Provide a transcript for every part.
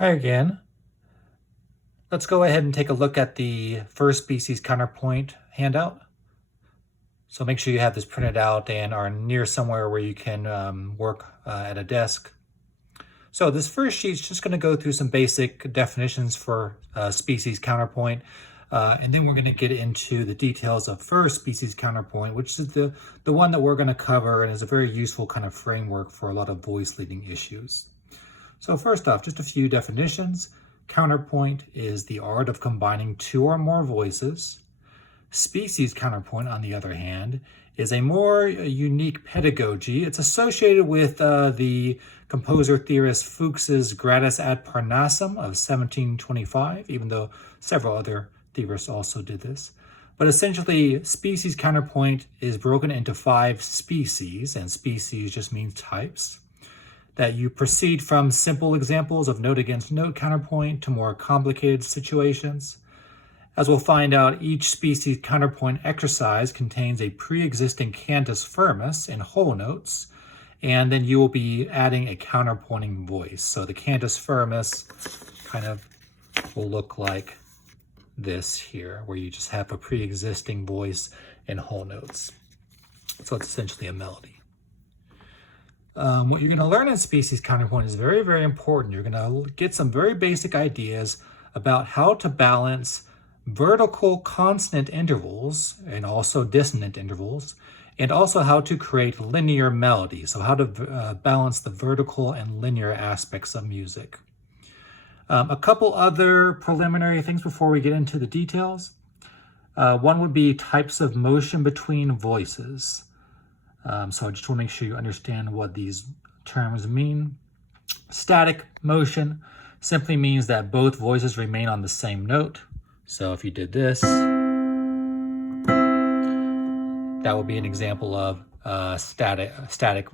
Hi again. Let's go ahead and take a look at the first species counterpoint handout. So make sure you have this printed out and are near somewhere where you can work at a desk. So this first sheet's just going to go through some basic definitions for species counterpoint, and then we're going to get into the details of first species counterpoint, which is the one that we're going to cover and is a very useful kind of framework for a lot of voice leading issues. So first off, just a few definitions. Counterpoint is the art of combining two or more voices. Species counterpoint, on the other hand, is a more unique pedagogy. It's associated with the composer-theorist Fuchs's Gradus ad Parnassum of 1725, even though several other theorists also did this. But essentially, species counterpoint is broken into 5 species, and species just means types, that you proceed from simple examples of note against note counterpoint to more complicated situations. As we'll find out, each species counterpoint exercise contains a pre-existing cantus firmus in whole notes, and then you will be adding a counterpointing voice. So the cantus firmus kind of will look like this here, where you just have a pre-existing voice in whole notes. So it's essentially a melody. What you're going to learn in species counterpoint is very, very important. You're going to get some very basic ideas about how to balance vertical consonant intervals and also dissonant intervals, and also how to create linear melody. So how to balance the vertical and linear aspects of music. A couple other preliminary things before we get into the details. One would be types of motion between voices. So I just want to make sure you understand what these terms mean. Static motion simply means that both voices remain on the same note. So if you did this, that would be an example of static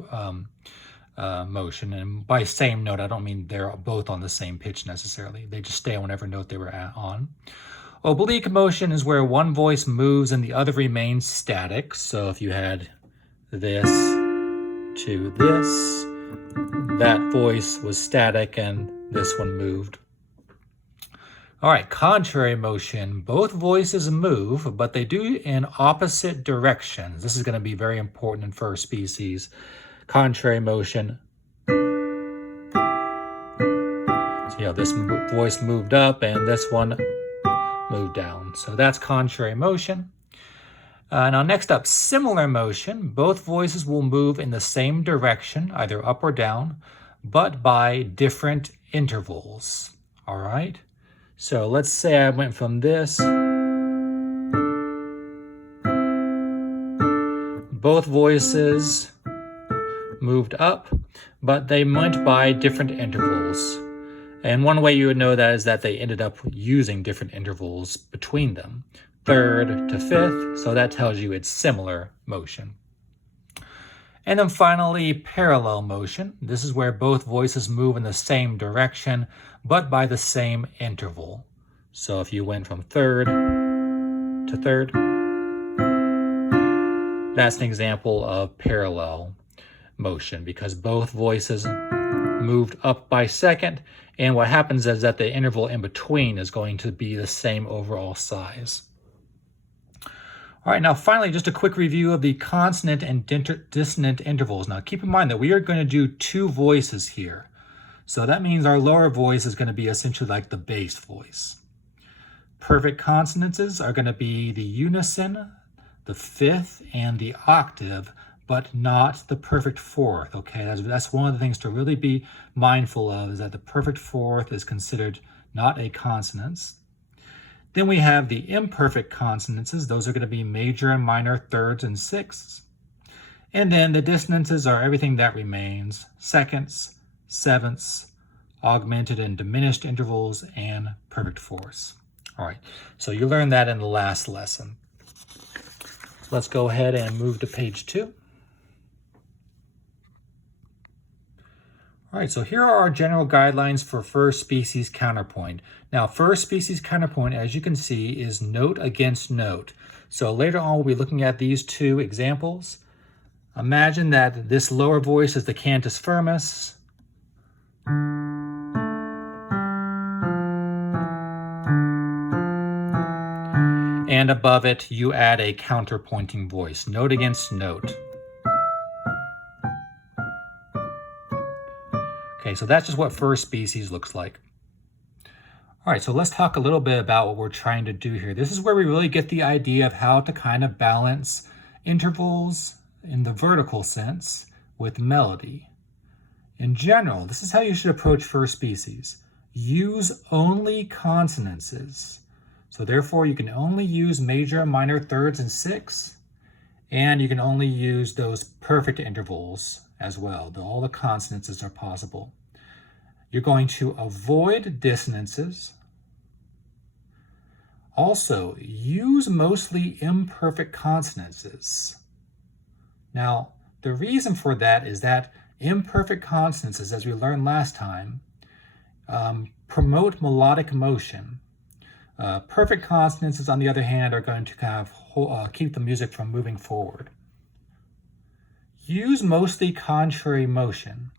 motion. And by same note, I don't mean they're both on the same pitch necessarily. They just stay on whatever note they were on. Oblique motion is where one voice moves and the other remains static. So if you had this to this, that voice was static and this one moved. All right, contrary motion. Both voices move, but they do in opposite directions. This is going to be very important in first species. Contrary motion. So this voice moved up and this one moved down. So that's contrary motion. Now next up, similar motion. Both voices will move in the same direction, either up or down, but by different intervals. All right? So let's say I went from this. Both voices moved up, but they went by different intervals. And one way you would know that is that they ended up using different intervals between them. 3rd to 5th, so that tells you it's similar motion. And then finally, parallel motion. This is where both voices move in the same direction, but by the same interval. So if you went from 3rd to 3rd, that's an example of parallel motion because both voices moved up by 2nd, and what happens is that the interval in between is going to be the same overall size. All right, now finally, just a quick review of the consonant and dissonant intervals. Now keep in mind that we are going to do 2 voices here. So that means our lower voice is going to be essentially like the bass voice. Perfect consonances are going to be the unison, the 5th, and the octave, but not the perfect 4th, okay? That's one of the things to really be mindful of, is that the perfect 4th is considered not a consonance. Then we have the imperfect consonances. Those are going to be major and minor 3rds and 6ths. And then the dissonances are everything that remains: 2nds, 7ths, augmented and diminished intervals, and perfect 4ths. All right, so you learned that in the last lesson. Let's go ahead and move to page 2. All right, so here are our general guidelines for first species counterpoint. Now, first species counterpoint, as you can see, is note against note. So later on, we'll be looking at these 2 examples. Imagine that this lower voice is the cantus firmus. And above it, you add a counterpointing voice, note against note. Okay, so that's just what first species looks like. All right, so let's talk a little bit about what we're trying to do here. This is where we really get the idea of how to kind of balance intervals in the vertical sense with melody. In general, this is how you should approach first species. Use only consonances. So therefore, you can only use major and minor thirds and sixths, and you can only use those perfect intervals as well. All the consonances are possible. You're going to avoid dissonances. Also, use mostly imperfect consonances. Now, the reason for that is that imperfect consonances, as we learned last time, promote melodic motion. Perfect consonances, on the other hand, are going to kind of keep the music from moving forward. Use mostly contrary motion.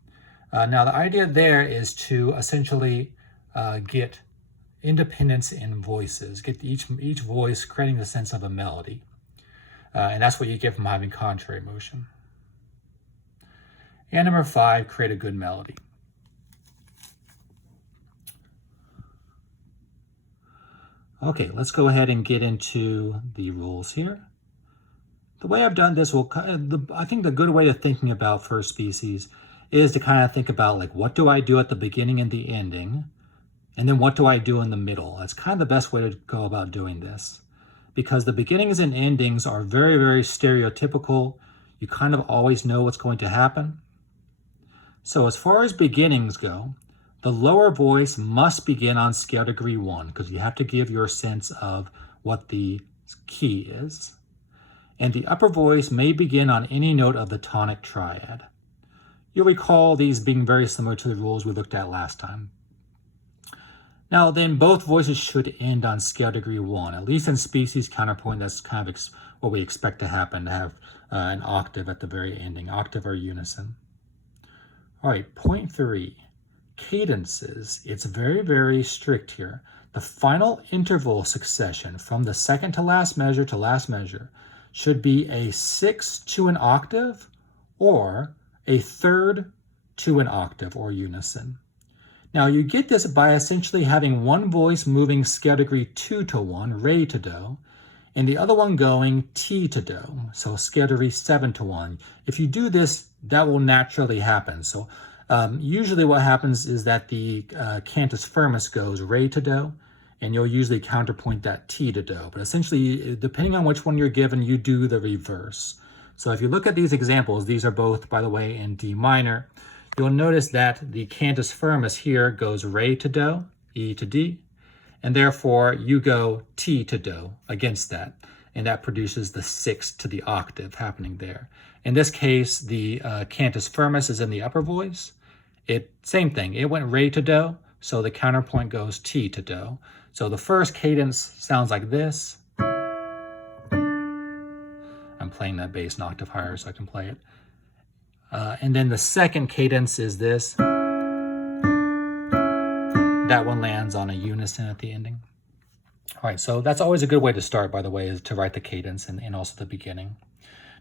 Now, the idea there is to essentially get independence in voices, get each voice creating the sense of a melody. And that's what you get from having contrary motion. And number 5, create a good melody. Okay, let's go ahead and get into the rules here. The way I've done this I think the good way of thinking about first species is to kind of think about, like, what do I do at the beginning and the ending? And then what do I do in the middle? That's kind of the best way to go about doing this. Because the beginnings and endings are very, very stereotypical. You kind of always know what's going to happen. So as far as beginnings go, the lower voice must begin on scale degree 1, because you have to give your sense of what the key is. And the upper voice may begin on any note of the tonic triad. You'll recall these being very similar to the rules we looked at last time. Now then, both voices should end on scale degree 1, at least in species counterpoint. That's kind of what we expect to happen, to have an octave at the very ending, octave or unison. All right, point 3, cadences. It's very, very strict here. The final interval succession from the second to last measure should be a sixth to an octave or a third to an octave or unison. Now you get this by essentially having one voice moving scale degree 2 to 1, re to do, and the other one going ti to do, so scale degree 7 to 1. If you do this, that will naturally happen. So usually what happens is that the cantus firmus goes re to do, and you'll usually counterpoint that ti to do. But essentially, depending on which one you're given, you do the reverse. So if you look at these examples, these are both, by the way, in D minor. You'll notice that the cantus firmus here goes re to do, E to D, and therefore you go ti to do against that, and that produces the sixth to the octave happening there. In this case, the cantus firmus is in the upper voice. Same thing, it went re to do, so the counterpoint goes ti to do. So the first cadence sounds like this. I'm playing that bass an octave higher so I can play it. And then the second cadence is this. That one lands on a unison at the ending. All right, so that's always a good way to start, by the way, is to write the cadence and also the beginning.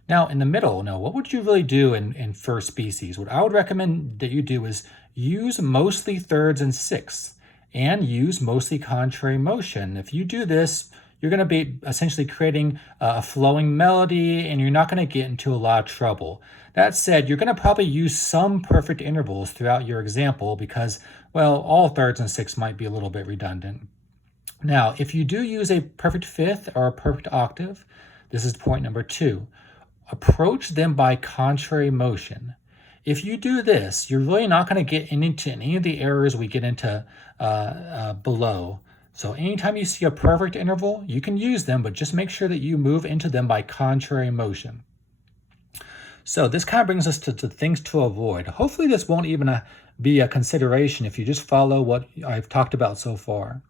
Now, in the middle, what would you really do in first species? What I would recommend that you do is use mostly thirds and sixths and use mostly contrary motion. If you do this, you're going to be essentially creating a flowing melody, and you're not going to get into a lot of trouble. That said, you're going to probably use some perfect intervals throughout your example because, well, all thirds and sixths might be a little bit redundant. Now, if you do use a perfect fifth or a perfect octave, this is point number 2. Approach them by contrary motion. If you do this, you're really not going to get into any of the errors we get into below. So anytime you see a perfect interval, you can use them, but just make sure that you move into them by contrary motion. So this kind of brings us to things to avoid. Hopefully this won't even be a consideration if you just follow what I've talked about so far.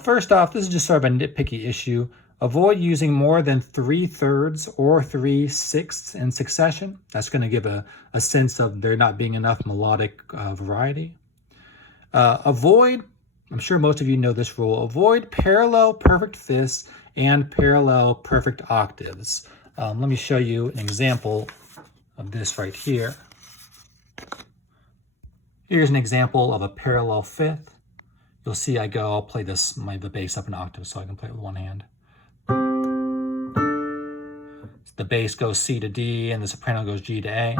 First off, this is just sort of a nitpicky issue. Avoid using more than 3/3 or 3/6 in succession. That's going to give a sense of there not being enough melodic variety. Avoid, I'm sure most of you know this rule, avoid parallel perfect fifths and parallel perfect octaves. Let me show you an example of this right here. Here's an example of a parallel fifth. You'll see I'll play the bass up an octave so I can play it with one hand. The bass goes C to D and the soprano goes G to A.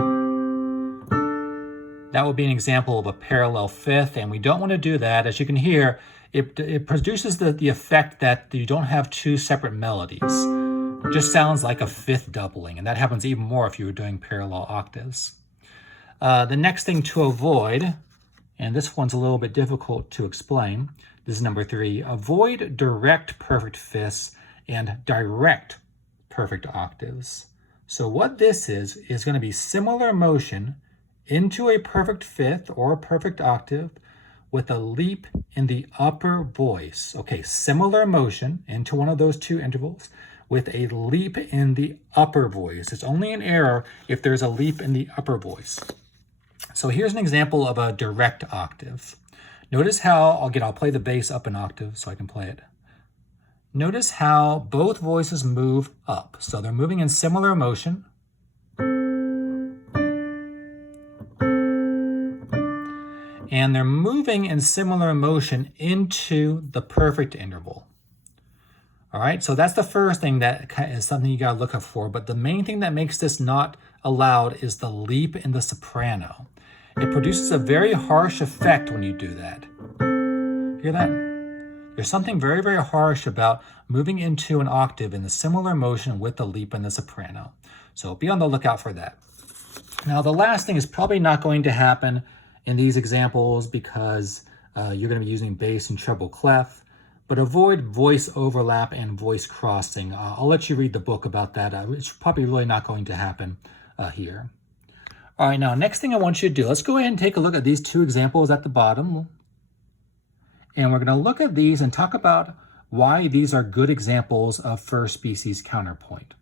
That would be an example of a parallel fifth, and we don't want to do that. As you can hear, it produces the effect that you don't have two separate melodies. It just sounds like a fifth doubling, and that happens even more if you were doing parallel octaves. The next thing to avoid, and this one's a little bit difficult to explain, this is number 3, avoid direct perfect fifths and direct perfect octaves. So what this is going to be similar motion into a perfect fifth or a perfect octave with a leap in the upper voice. Okay, similar motion into one of those two intervals with a leap in the upper voice. It's only an error if there's a leap in the upper voice. So here's an example of a direct octave. Notice how, I'll play the bass up an octave so I can play it. Notice how both voices move up. So they're moving in similar motion. And they're moving in similar motion into the perfect interval. All right, so that's the first thing that is something you gotta look up for, but the main thing that makes this not allowed is the leap in the soprano. It produces a very harsh effect when you do that. Hear that? There's something very, very harsh about moving into an octave in the similar motion with the leap in the soprano. So be on the lookout for that. Now, the last thing is probably not going to happen in these examples because you're going to be using bass and treble clef, but avoid voice overlap and voice crossing. I'll let you read the book about that. It's probably really not going to happen here. All right, now next thing I want you to do, let's go ahead and take a look at these two examples at the bottom. And we're going to look at these and talk about why these are good examples of first species counterpoint.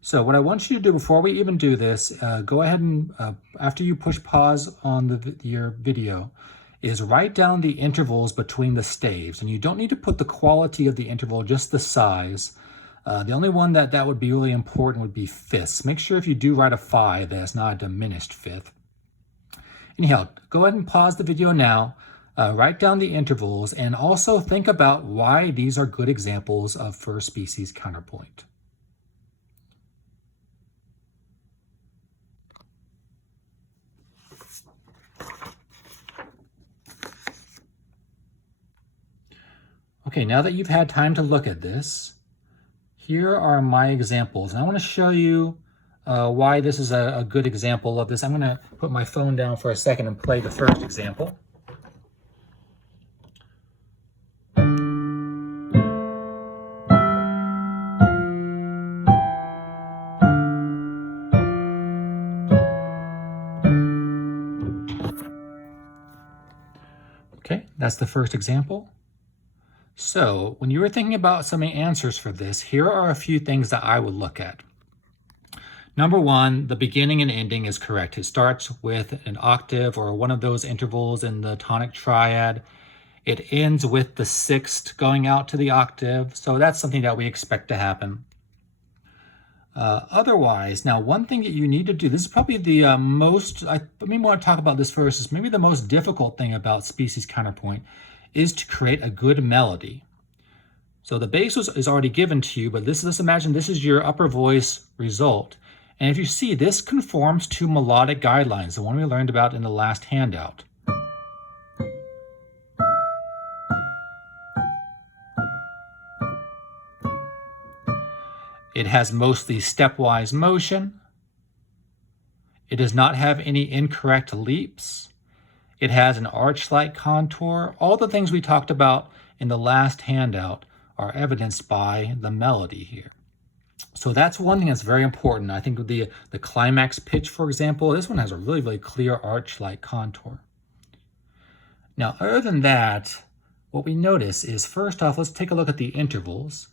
So what I want you to do before we even do this, go ahead and, after you push pause on your video, is write down the intervals between the staves. And you don't need to put the quality of the interval, just the size. The only one that would be really important would be fifths. Make sure if you do write a 5, that it's not a diminished fifth. Anyhow, go ahead and pause the video now. Write down the intervals and also think about why these are good examples of first species counterpoint. Okay, now that you've had time to look at this, here are my examples. And I want to show you why this is a good example of this. I'm going to put my phone down for a second and play the first example. Okay, that's the first example. So when you were thinking about some answers for this, here are a few things that I would look at. Number 1, the beginning and ending is correct. It starts with an octave or one of those intervals in the tonic triad. It ends with the sixth going out to the octave. So that's something that we expect to happen. Otherwise, now one thing that you need to do, this is probably the I maybe want to talk about this first, is maybe the most difficult thing about species counterpoint is to create a good melody. So the bass is already given to you, but let's imagine this is your upper voice result. And if you see, this conforms to melodic guidelines, the one we learned about in the last handout. It has mostly stepwise motion. It does not have any incorrect leaps. It has an arch-like contour. All the things we talked about in the last handout are evidenced by the melody here. So that's one thing that's very important. I think the climax pitch, for example, this one has a really, really clear arch-like contour. Now, other than that, what we notice is, first off, let's take a look at the intervals.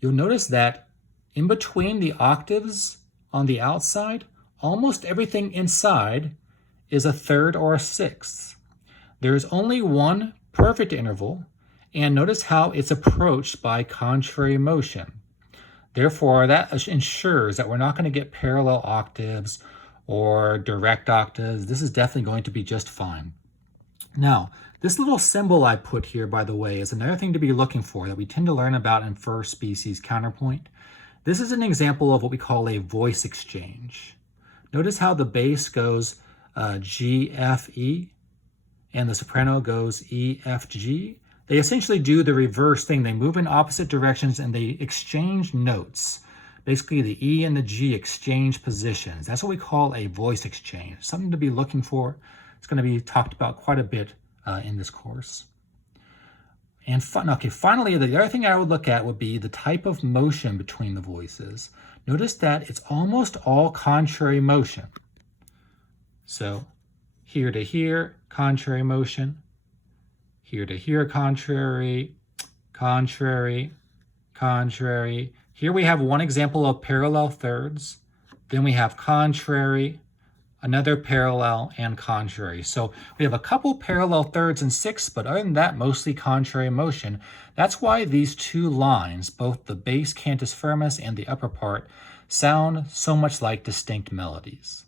You'll notice that in between the octaves on the outside, almost everything inside is a third or a sixth. There is only one perfect interval, And notice how it's approached by contrary motion. Therefore, that ensures that we're not going to get parallel octaves or direct octaves. This is definitely going to be just fine. Now, this little symbol I put here, by the way, is another thing to be looking for that we tend to learn about in first species counterpoint. This is an example of what we call a voice exchange. Notice how the bass goes G, F, E, and the soprano goes E, F, G. They essentially do the reverse thing. They move in opposite directions and they exchange notes. Basically, the E and the G exchange positions. That's what we call a voice exchange. Something to be looking for. It's going to be talked about quite a bit in this course. And finally, the other thing I would look at would be the type of motion between the voices. Notice that it's almost all contrary motion. So here to here, contrary motion. Here to here, contrary, contrary, contrary. Here we have one example of parallel thirds. Then we have contrary, another parallel, and contrary. So we have a couple parallel thirds and sixths, but other than that, mostly contrary motion. That's why these two lines, both the bass cantus firmus and the upper part, sound so much like distinct melodies.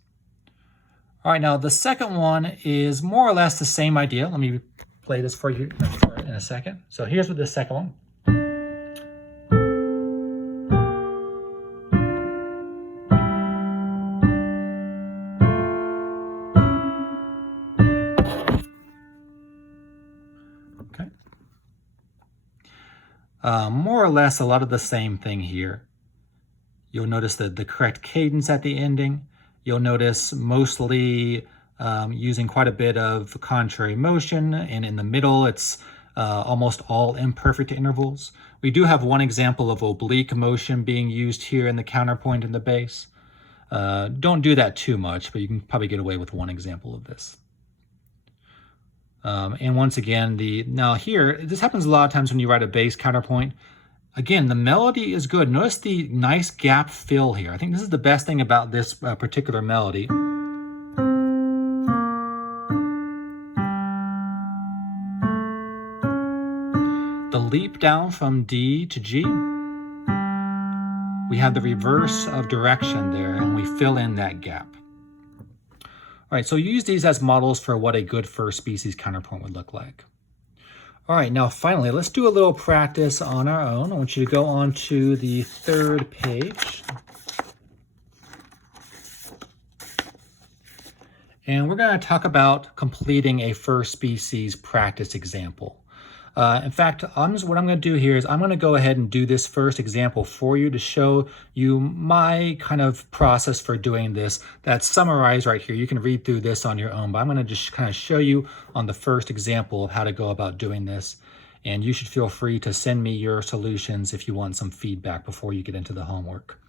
All right, now the second one is more or less the same idea. Let me play this for you in a second. So here's what the second one. Okay. More or less a lot of the same thing here. You'll notice the correct cadence at the ending. You'll notice mostly using quite a bit of contrary motion, and in the middle it's almost all imperfect intervals. We do have one example of oblique motion being used here in the counterpoint and the bass. Don't do that too much, but you can probably get away with one example of this. And once again, now here, this happens a lot of times when you write a bass counterpoint. Again, the melody is good. Notice the nice gap fill here. I think this is the best thing about this particular melody. The leap down from D to G, we have the reverse of direction there, and we fill in that gap. All right, so use these as models for what a good first species counterpoint would look like. All right, now finally, let's do a little practice on our own. I want you to go on to the third page. And we're going to talk about completing a first species practice example. In fact, what I'm going to do here is I'm going to go ahead and do this first example for you to show you my kind of process for doing this. That's summarized right here. You can read through this on your own, but I'm going to just kind of show you on the first example of how to go about doing this. And you should feel free to send me your solutions if you want some feedback before you get into the homework.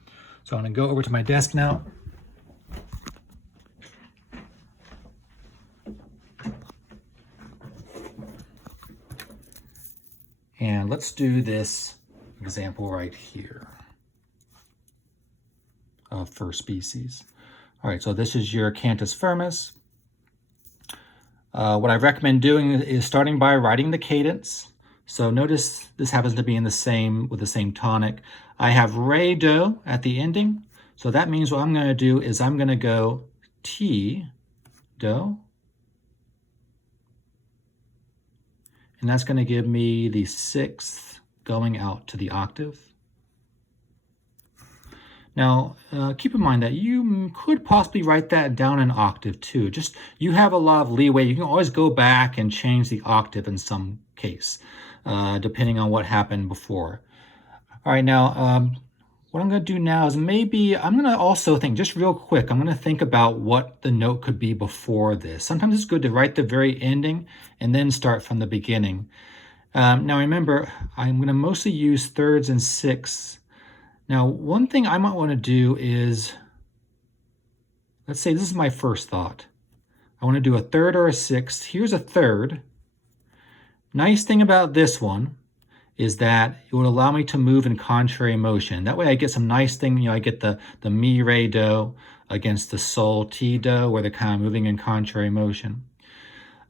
So I'm going to go over to my desk now. And let's do this example right here of first species. All right, so this is your cantus firmus. What I recommend doing is starting by writing the cadence. So notice this happens to be in with the same tonic. I have re, do at the ending. So that means what I'm going to do is I'm going to go T, do. And that's going to give me the sixth going out to the octave. Now, keep in mind that you could possibly write that down an octave too. Just, you have a lot of leeway. You can always go back and change the octave in some case, depending on what happened before. All right, now, what I'm going to do now is maybe I'm going to also think, just real quick, I'm going to think about what the note could be before this. Sometimes it's good to write the very ending and then start from the beginning. Now remember, I'm going to mostly use thirds and sixths. Now, one thing I might want to do is, let's say this is my first thought. I want to do a third or a sixth. Here's a third. Nice thing about this one is that it would allow me to move in contrary motion. That way I get some nice thing, I get the mi, re, do against the sol, ti, do, where they're kind of moving in contrary motion.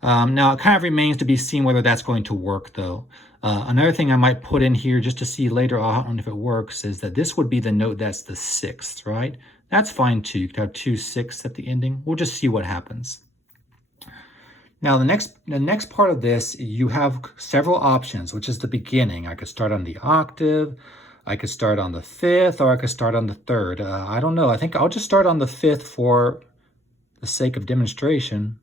Now, it kind of remains to be seen whether that's going to work, though. Another thing I might put in here just to see later on if it works is that this would be the note that's the sixth, right? That's fine, too. You could have 2 6ths at the ending. We'll just see what happens. Now, the next part of this, you have several options, which is the beginning. I could start on the octave, I could start on the fifth, or I could start on the third. I don't know. I think I'll just start on the fifth for the sake of demonstration,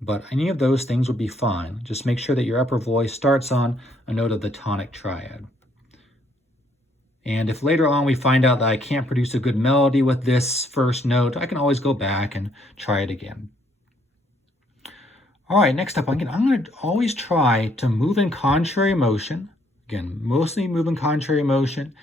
but any of those things would be fine. Just make sure that your upper voice starts on a note of the tonic triad. And if later on we find out that I can't produce a good melody with this first note, I can always go back and try it again. All right, next up, I'm going to always try to move in contrary motion. Again, mostly move in contrary motion.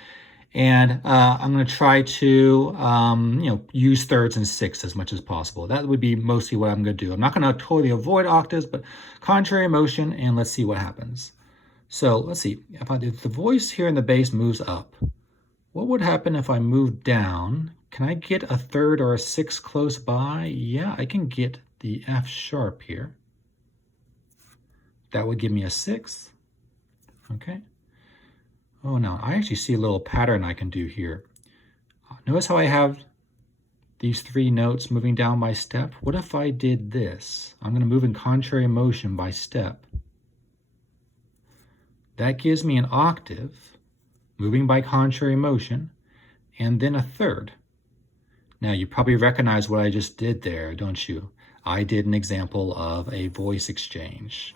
And I'm going to try to, use thirds and sixths as much as possible. That would be mostly what I'm going to do. I'm not going to totally avoid octaves, but contrary motion, and let's see what happens. So let's see, if the voice here in the bass moves up, what would happen if I move down? Can I get a third or a sixth close by? Yeah, I can get the F sharp here. That would give me a sixth. Okay. Oh, no, I actually see a little pattern I can do here. Notice how I have these 3 notes moving down by step? What if I did this? I'm going to move in contrary motion by step. That gives me an octave, moving by contrary motion, and then a third. Now, you probably recognize what I just did there, don't you? I did an example of a voice exchange.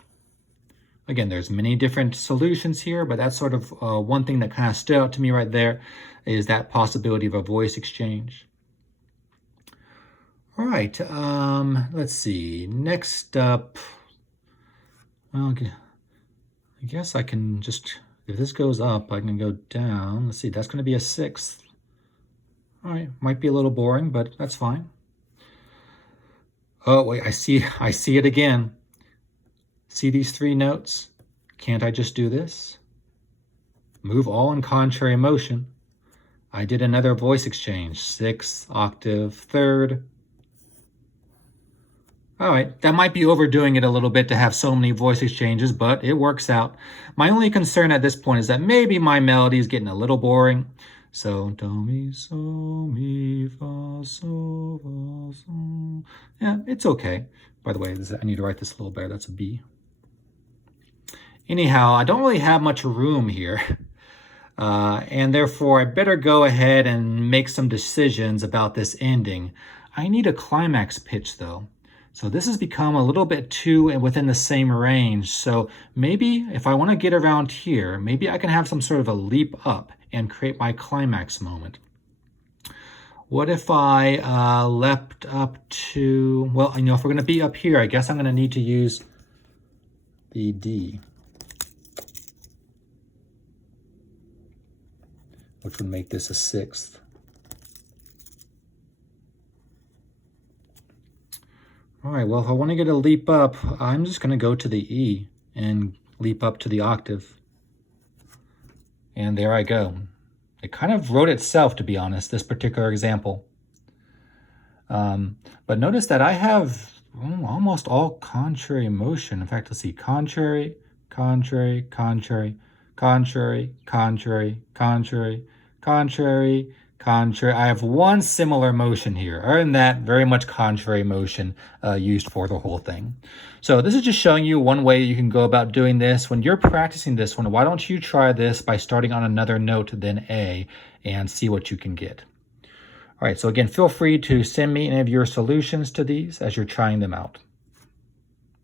Again, there's many different solutions here, but that's sort of one thing that kind of stood out to me right there is that possibility of a voice exchange. All right, let's see. Next up, well, I guess I can just, if this goes up, I can go down. Let's see, that's going to be a sixth. All right, might be a little boring, but that's fine. Oh, wait, I see it again. See these 3 notes? Can't I just do this? Move all in contrary motion. I did another voice exchange, 6th, octave, 3rd. All right, that might be overdoing it a little bit to have so many voice exchanges, but it works out. My only concern at this point is that maybe my melody is getting a little boring. So, do, mi, fa, so, fa, so. Yeah, it's okay. By the way, I need to write this a little better. That's a B. Anyhow, I don't really have much room here. And therefore, I better go ahead and make some decisions about this ending. I need a climax pitch, though. So this has become a little bit too within the same range. So maybe if I want to get around here, maybe I can have some sort of a leap up and create my climax moment. What if I leapt up to, well, if we're going to be up here, I guess I'm going to need to use the D, which would make this a 6th. All right, well, if I want to get a leap up, I'm just going to go to the E and leap up to the octave. And there I go. It kind of wrote itself, to be honest, this particular example. But notice that I have almost all contrary motion. In fact, let's see, contrary, contrary, contrary, contrary, contrary, contrary, contrary, contrary. I have one similar motion here. Other than that, very much contrary motion used for the whole thing. So this is just showing you one way you can go about doing this. When you're practicing this one, why don't you try this by starting on another note than A and see what you can get. All right, so again, feel free to send me any of your solutions to these as you're trying them out.